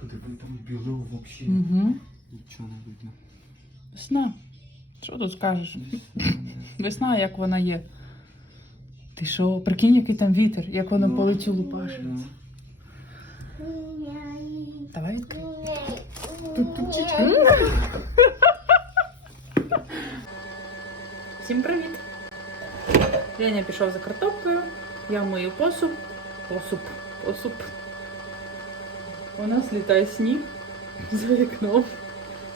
Подиви, там біло взагалі. Угу. Нічого не видно. Весна. Що тут скажеш? Весна, як вона є. Ти що, прикинь, який там вітер, як воно по лицю лупашиться. Давай відкрий. Всім привіт! Леня пішов за картоплею, я мию посуп. Посуп. Посуп. У нас літає сніг за вікном.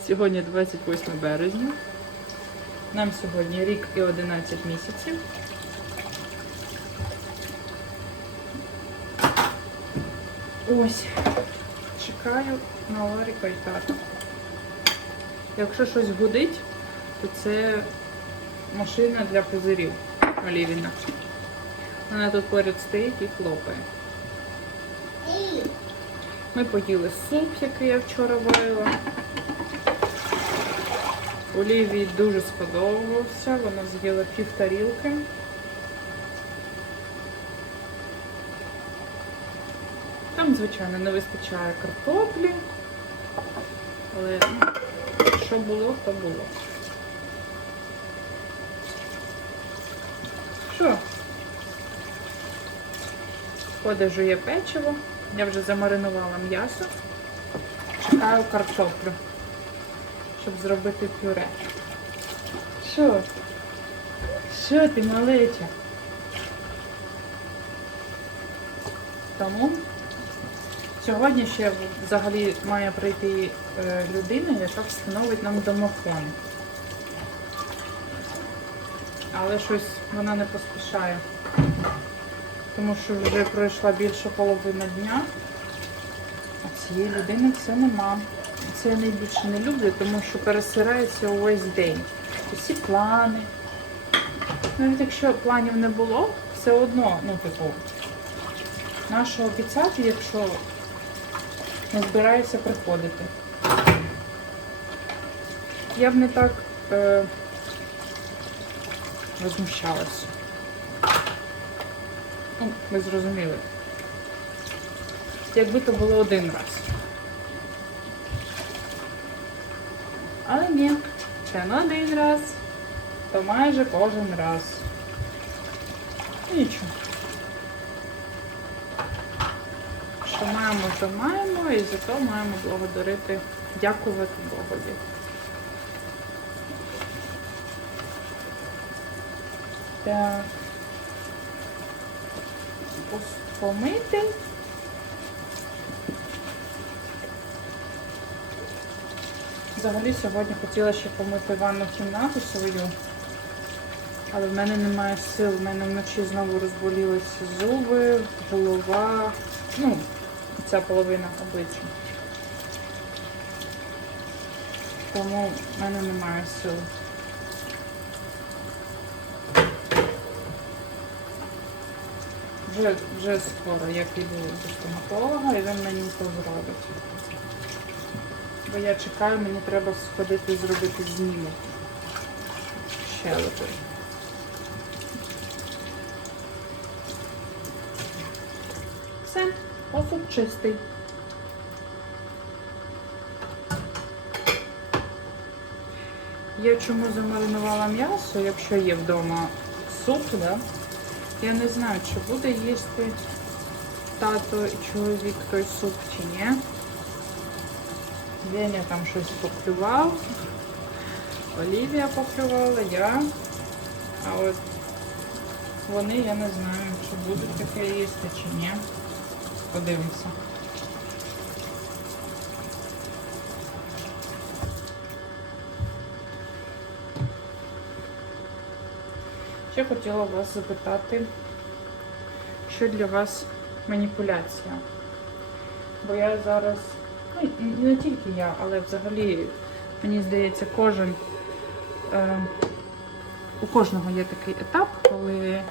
Сьогодні 28 березня. Нам сьогодні рік і 11 місяців. Ось. Чекаю на Ларіка і тата. Якщо щось гудить, то це машина для пузирів Олівіна. Вона тут поряд стоїть і хлопає. Ми поїли суп, який я вчора варила. Олівії дуже сподобався, вона з'їла пів тарілки. Там, звичайно, не вистачає картоплі, але ну, що було, то було. Що? Ходить жує печиво. Я вже замаринувала м'ясо. Чекаю картоплю, щоб зробити пюре. Що? Що ти, малеча? Тому сьогодні ще взагалі має прийти е, людина, яка встановить нам домофон. Але щось вона не поспішає. Тому що вже пройшла більше половини дня. А цієї людини все нема. Це я найбільше не люблю, тому що пересирається увесь день. Усі плани. Навіть якщо планів не було, все одно, ну, типу, нащо обіцяти, якщо не збирається приходити. Я б не так е, возмущалась. Ну, ви зрозуміли. Якби то було один раз. Але ні, це не один раз, то майже кожен раз. Нічого. Що маємо, то маємо, і за то маємо благодарити, дякувати Богові. Так. Помити. Взагалі сьогодні хотіла ще помити ванну кімнату свою, але в мене немає сил. В мене вночі знову розболілися зуби, голова, ну, ця половина обличчя. Тому в мене немає сил. Вже, вже скоро я піду до стоматолога і він мені це зробить. Бо я чекаю, мені треба сходити зробити знімок. Щелепи. Все, посуд чистий. Я чому замаринувала м'ясо, якщо є вдома суп, да? Я не знаю, чи буде їсти тато і чоловік той суп чи ні. Леня там щось поклював. Олівія поклювала, я. А от вони, я не знаю, чи будуть таке їсти чи ні. Подивимося. Ще хотіла вас запитати, що для вас маніпуляція? Бо я зараз, ну не тільки я, але взагалі, мені здається, кожен, е, у кожного є такий етап, коли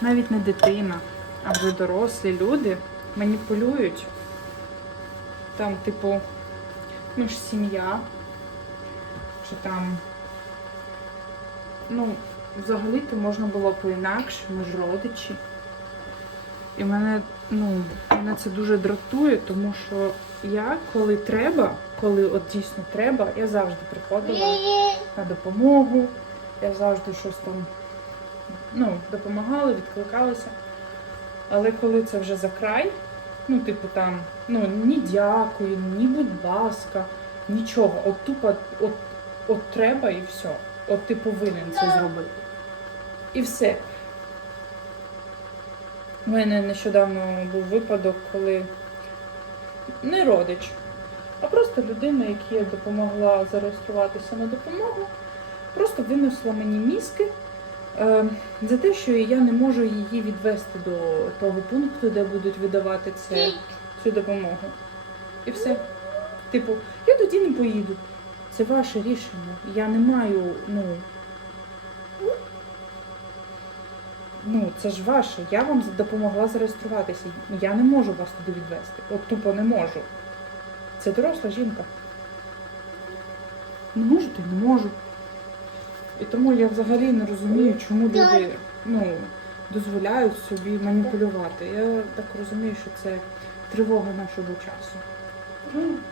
навіть не дитина, а вже дорослі люди маніпулюють. Там, типу, ми ж сім'я, чи там, ну, взагалі-то можна було по-інакше, ми ж родичі. І мене, ну, мене це дуже дратує, тому що я, коли треба, коли от дійсно треба, я завжди приходила на допомогу. Я завжди щось там ну, допомагала, відкликалася. Але коли це вже за край, ну, типу там, ну, ні дякую, ні будь ласка, нічого. От тупо, от, от треба і все. От ти повинен це зробити. І все. У мене нещодавно був випадок, коли не родич, а просто людина, якій я допомогла зареєструватися на допомогу, просто винесла мені мізки е, за те, що я не можу її відвести до того пункту, де будуть видавати це, цю допомогу. І все. Типу, я тоді не поїду. Це ваше рішення. Я не маю, ну. Ну, це ж ваше. Я вам допомогла зареєструватися. Я не можу вас туди відвести. От тупо не можу. Це доросла жінка. Не можу, то не можу. І тому я взагалі не розумію, чому люди ну, дозволяють собі маніпулювати. Я так розумію, що це тривога нашого часу.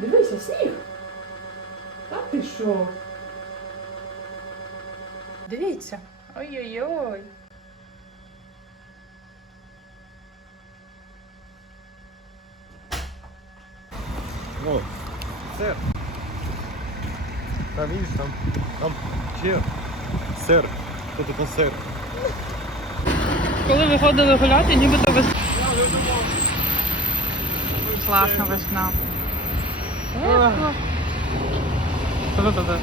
Дивися, сніг. Та ти що? Дивіться. Ой-ой-ой. О, сэр. Там видишь, там, там чер. Сэр. Кто такой сэр? Коли виходили гуляти, нібито весна. Класна весна. На колено.